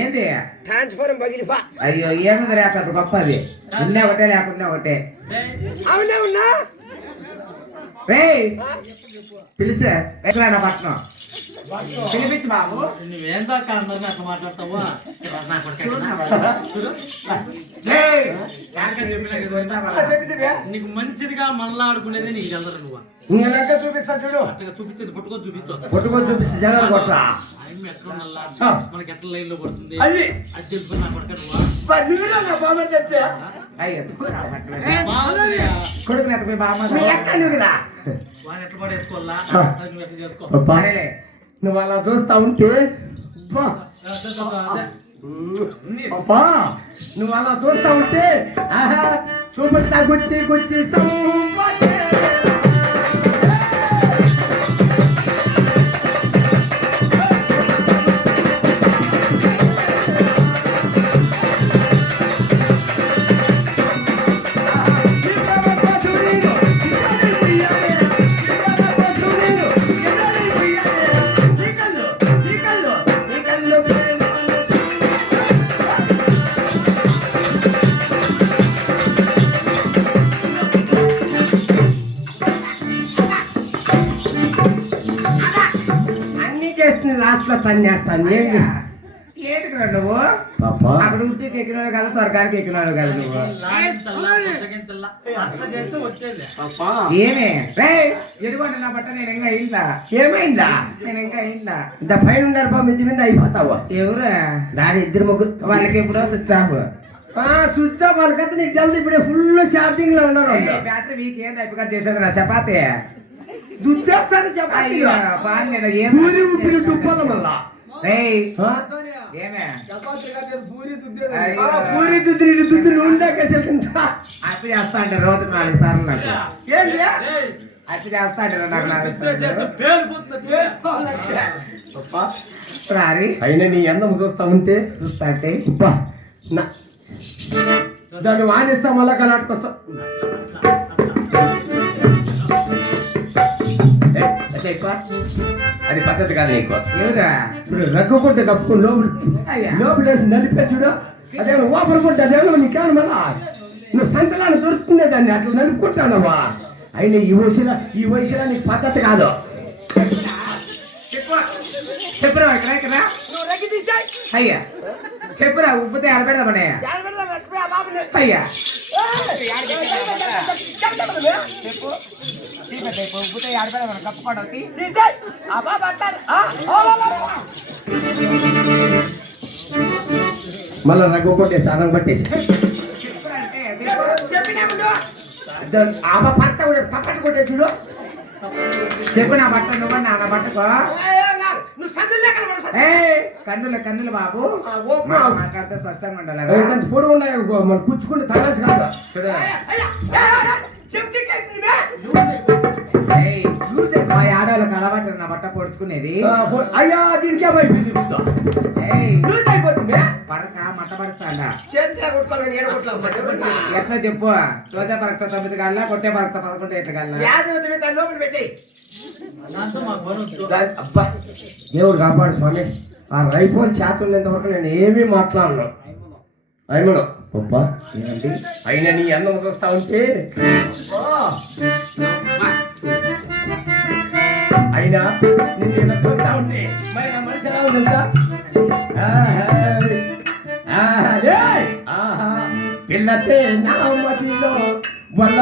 ఏంది ట్రాన్స్ఫారం పగిలిపా. అయ్యో ఏముంది రేపు అది గొప్ప అది ఉన్నా ఒకటే లేకుండా ఒకటే అవునే ఉన్నా పిలిచే ఎక్కడ పట్నం పిలిపించు బాబు. నువ్వేం దాకా అందరినీ అట్లా మాట్లాడతావు? నీకు మంచిదిగా మళ్ళా ఆడుకునేది నీకు అందరు నువ్వు చూపిస్తా చూడు. చూపించేది పట్టుకొని చూపిస్తే జనాలు కొట్టరా మనకి ఎట్లా లైన్ లో పడుతుంది అది అది తెలుసుకుని నా కొడుక బాబా చెప్తే కొడుకు పోయి బామ్మ వాడిని ఎట్లా పడేసుకోవాలా నువ్వు ఎట్లా చేసుకో. నువ్వు అలా చూస్తా ఉంటే నువ్వు అలా చూస్తా ఉంటే చూపిస్తా గుచ్చి గుచ్చి లాస్ట్ లో పని చేస్తాను. ఏంటి నువ్వు అక్కడ ఉట్టికి ఎక్కినాడు కదా స్వర్గానికి ఎక్కినాడు కదా నువ్వు ఏమే ఎడుకోండి నా బట్ట నేను ఇంకా ఇంట్లో ఏమైందా నేను ఇంకా ఇంట్లో ఇంత పైన ఉన్నారు బా మిద్ది మీద అయిపోతావు. ఎవరు దాని ఇద్దరు ముగ్గురు వాళ్ళకి ఎప్పుడో స్విచ్ ఆఫ్ స్విచ్ ఆఫ్ వాళ్ళకైతే నీకు జల్ది ఇప్పుడే ఫుల్ ఛార్జింగ్ లో ఉన్నారు. బ్యాటరీ వీక్ ఏం అయిపోయి చేసేది నా చపాతి దుద్దేస్తాను చపాతీ పూరి ఉప్పిన టుప్పల మళ్ళా పూరి దుద్ది దుద్ది నూనె అప్పు చేస్తా అంటే రోజు 4 సార్లు నాకు అప్పు చేస్తా అంటే నాకు 4 సార్లు అయినా నీ అందం చూస్తా ఉంటే చూస్తా అంటే దాన్ని వాడిస్తా మళ్ళా కనాటకొస్తా అది పద్ధతి కాదు నీకు. ఎవరా ఇప్పుడు రగ్గుకుంటే కప్పుకుని లోపల వేసి నలిపే చూడు. అదే ఓపరుకుంటే అదేమో నీకేమన్నా మళ్ళా నువ్వు సంతలాన్ని దొరుకుతుందే దాన్ని అట్లా నలుపుకుంటానవా. అయినా ఈ వయసులో నీకు పద్ధతి కాదు. చెప్పురా అయ్యా చెప్పురా ఉప్పితే ఆడబెడదామనే అయ్యా చెప్పు ఉప్పితే ఆడబెడదామని కప్పుకోవడం మళ్ళా రగ్గు కొట్టేసి అన్నం పట్టేసి భర్త కూడా తప్పట్టు కొట్టే చూడు. చెప్పు నా బట్ట నువ్వు నా బట్టకో కన్నుల బాబు మాట్లాడితే స్పష్టంగా ఉండాలి. పొడుగు ఉన్నాయి మన కూర్చుకుంటే తగలేసి కాదు. ఆడవాళ్ళకి అలవాటు నా బట్ట పొడుచుకునేది. అయ్యా దీనికి ఏమైపోయింది అయిపోతుంది పరక మట్ట పరుస్తాడా చేతి ఎట్లా చెప్పు తోసే పరక్త 9 గంటల కొట్టే పరక్త 11 ఎట్ల గంటల లోపల పెట్టి అబ్బా దేవుడు కాపాడు స్వామి. ఆ రైఫోన్ చేతున్నంత వరకు నేను ఏమీ మాట్లాడను. అయినా గొప్ప ఏంటి అయినా నీ అందం చూస్తా ఉంటే అయినా నిన్ను ఇలా చూస్తా ఉంటే మరి నా మనిషి ఎలా ఉందా పిల్లతే నా మదిలో వల్ల